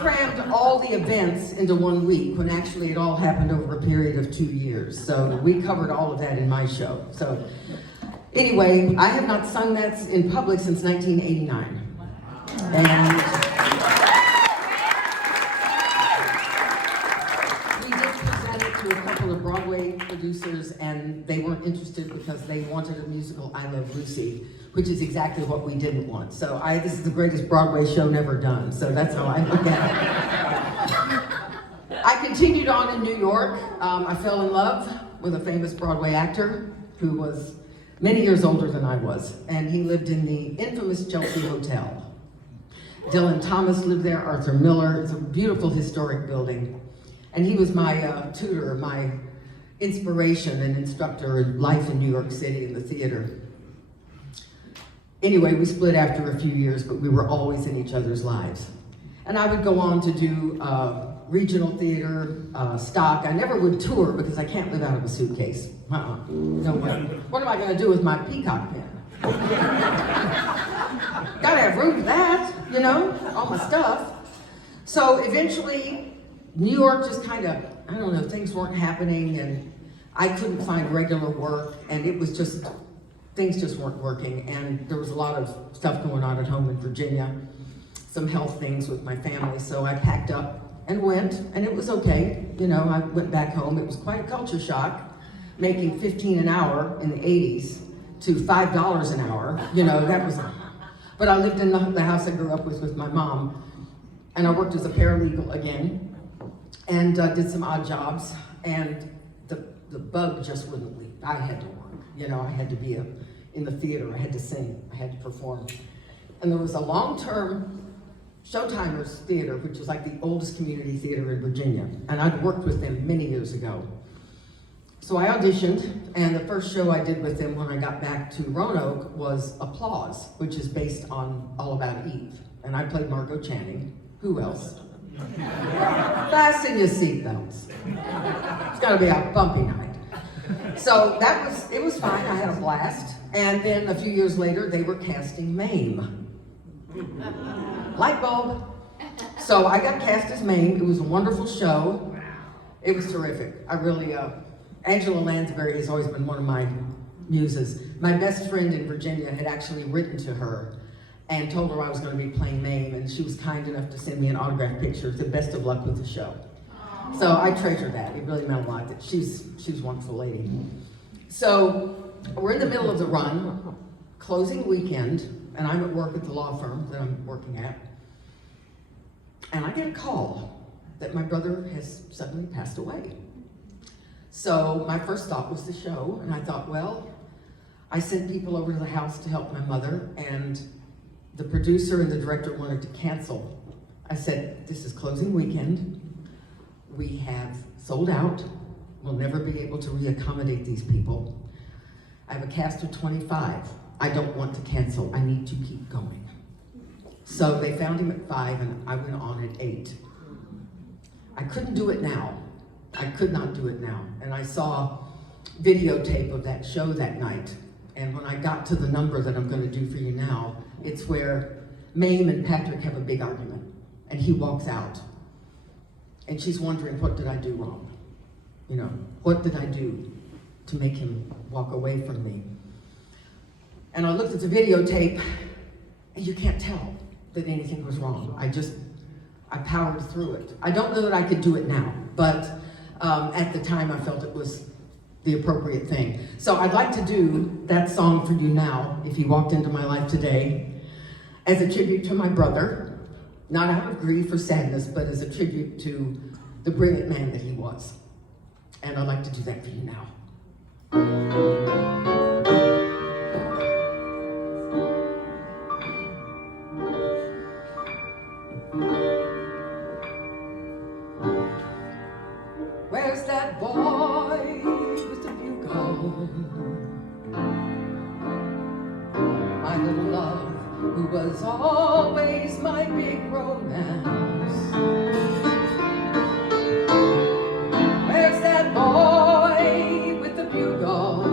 crammed all the events into 1 week when actually it all happened over a period of 2 years. So we covered all of that in my show. So anyway, I have not sung that in public since 1989. And we did present it to a couple of Broadway producers, and they weren't interested because they wanted a musical I Love Lucy, which is exactly what we didn't want. So this is the greatest Broadway show never done. So that's how I look at it. I continued on in New York. I fell in love with a famous Broadway actor who was many years older than I was, and he lived in the infamous Chelsea Hotel. Dylan Thomas lived there, Arthur Miller. It's a beautiful historic building. And he was my tutor, my inspiration and instructor in life in New York City in the theater. Anyway, we split after a few years, but we were always in each other's lives. And I would go on to do regional theater, stock. I never would tour because I can't live out of a suitcase. No way. What am I gonna do with my peacock pen? Gotta have room for that, you know, all my stuff. So eventually, New York just kind of, I don't know, things weren't happening and I couldn't find regular work, and it was just, things just weren't working, and there was a lot of stuff going on at home in Virginia, some health things with my family, so I packed up and went, and it was okay. You know, I went back home. It was quite a culture shock, making $15 an hour in the 80s to $5 an hour. You know, that was, but I lived in the house I grew up with my mom, and I worked as a paralegal again, and did some odd jobs, and the bug just wouldn't leave. I had to work. You know, I had to be in the theater, I had to sing, I had to perform. And there was a long-term Showtimers Theater, which was like the oldest community theater in Virginia. And I'd worked with them many years ago. So I auditioned, and the first show I did with them when I got back to Roanoke was Applause, which is based on All About Eve. And I played Margot Channing. Who else? Fasten your seatbelts. It's gotta be a bumpy night. So it was fine, I had a blast. And then a few years later, they were casting Mame. Light bulb. So I got cast as Mame. It was a wonderful show. It was terrific. I really, Angela Lansbury has always been one of my muses. My best friend in Virginia had actually written to her and told her I was going to be playing Mame, and she was kind enough to send me an autographed picture. The best of luck with the show. So I treasure that. It really meant a lot. She's a wonderful lady. So we're in the middle of the run, closing weekend, and I'm at work at the law firm that I'm working at. And I get a call that my brother has suddenly passed away. So my first thought was the show, and I thought, well, I sent people over to the house to help my mother, and the producer and the director wanted to cancel. I said, this is closing weekend. We have sold out. We'll never be able to reaccommodate these people. I have a cast of 25. I don't want to cancel. I need to keep going. So they found him at 5, and I went on at 8. I couldn't do it now. I could not do it now. And I saw videotape of that show that night. And when I got to the number that I'm going to do for you now, it's where Mame and Patrick have a big argument, and he walks out. And she's wondering, what did I do wrong? You know, what did I do to make him walk away from me? And I looked at the videotape, and you can't tell that anything was wrong. I powered through it. I don't know that I could do it now, but at the time I felt it was the appropriate thing. So I'd like to do that song for you now, If He Walked Into My Life Today, as a tribute to my brother, not out of grief or sadness, but as a tribute to the brilliant man that he was. And I'd like to do that for you now. Where's that boy with the bugle? My little love, who was always my big romance. Where's that boy with the bugle?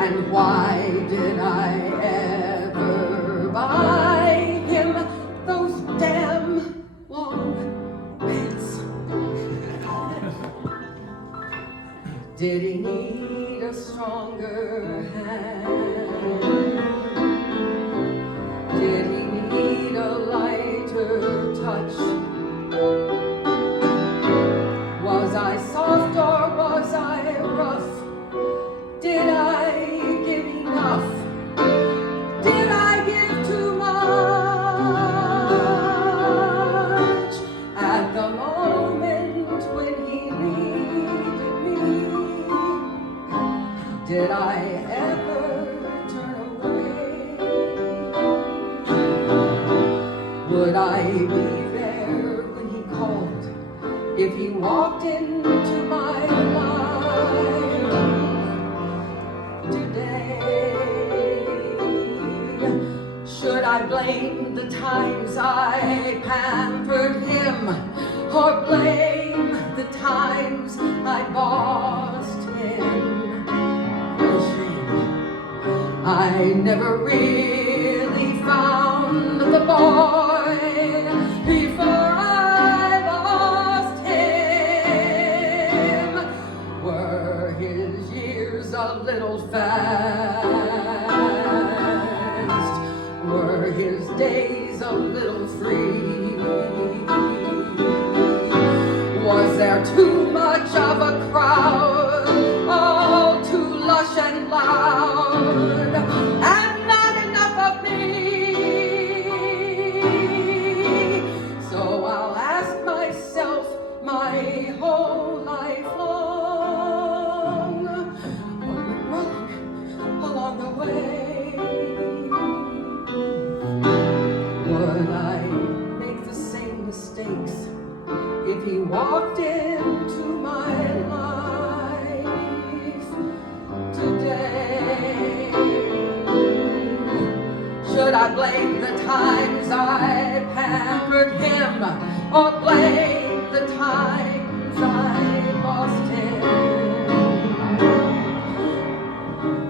And why did I ever buy him those damn Did he need a stronger hand? Did he need a lighter touch? Was I soft or was I rough? Did I give enough? Did I give too much? At the moment when he needed me, did I ever turn away? Would I be there when he called if he walked into my life today? Should I blame the times I pampered him, or blame the times I bossed him? Oh, shame. I never really found the boy before I lost him. Were his years a little fast? Were his days a little free? Was there too much of a crowd, all too lush and loud, and not enough of me? So I'll ask myself my whole life long, what went wrong along the way? Would I make the same mistakes if he walked into my life today? Should I blame the times I pampered him, or blame the times I lost him?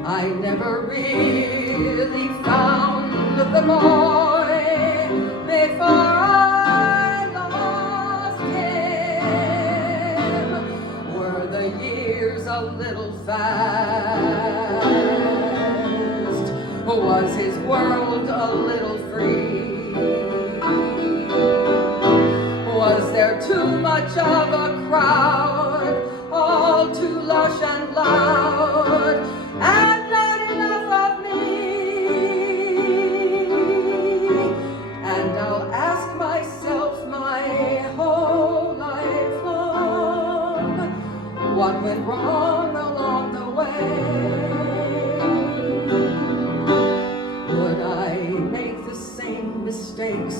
I never really found the boy before I lost him. Were the years a little fast? Was his world a little free? Was there too much of a crowd, all too lush and loud, and not enough of me? And I'll ask myself my whole life long, what went wrong along the way? Would I make the same mistakes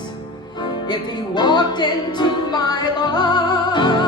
if he walked into my life